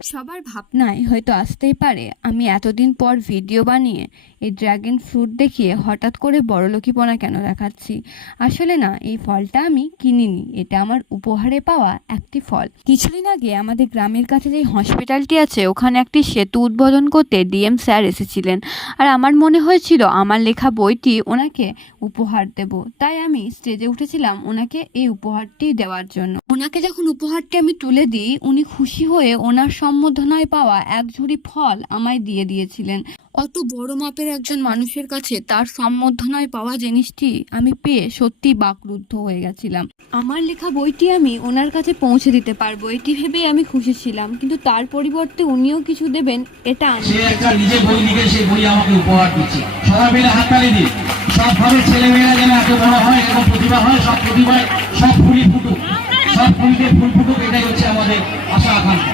সবার ভাবনায় হয়তো আসতেই পারে আমি এতদিন পর ভিডিও বানিয়ে এই ড্রাগন ফ্রুট দেখিয়ে হঠাৎ করে বড়লোকিপনা কেন দেখাচ্ছি। আসলে না, এই ফলটা আমি কিনিনি, এটা আমার উপহারে পাওয়া একটি ফল। কিছুদিন আগে আমাদের গ্রামের কাছে যে হসপিটালটি আছে ওখানে একটি সেতু উদ্বোধন করতে ডিএম স্যার এসেছিলেন। আর আমার মনে হয়েছিল আমার লেখা বইটি ওনাকে উপহার দেব, তাই আমি স্টেজে উঠেছিলাম ওনাকে এই উপহারটি দেওয়ার জন্য। ওনাকে যখন উপহারটি আমি তুলে দিই উনি খুশি হয়ে ওনার সম্বর্ধনায় পাওয়া এক ঝুড়ি ফল আমায় দিয়ে দিয়েছিলেন। অত বড় মাপের একজন মানুষের কাছে তার সম্বর্ধনায় পাওয়া জিনিসটি আমি পেয়ে সত্যি বাকরুদ্ধ হয়ে গেছিলাম। আমার লেখা বইটি আমি ওনার কাছে পৌঁছে দিতে পারবো এটি ভেবেই আমি খুশি ছিলাম, কিন্তু তার পরিবর্তে উনিও কিছু দেবেন এটা আমি একটা নিজে বই লিখে সেই বই আমাকে উপহার দিচ্ছে। সবাই মিলে হাততালি দিই। সবভাবে ছেলেমেয়েরা যেন এত বড় হয় এবং প্রতিভা হয়, সব প্রতিভায় সব ফুলই ফুটুক, সব ফুলকে ফুল ফুটুক, এটাই হচ্ছে আমাদের আশা আকাঙ্ক্ষা।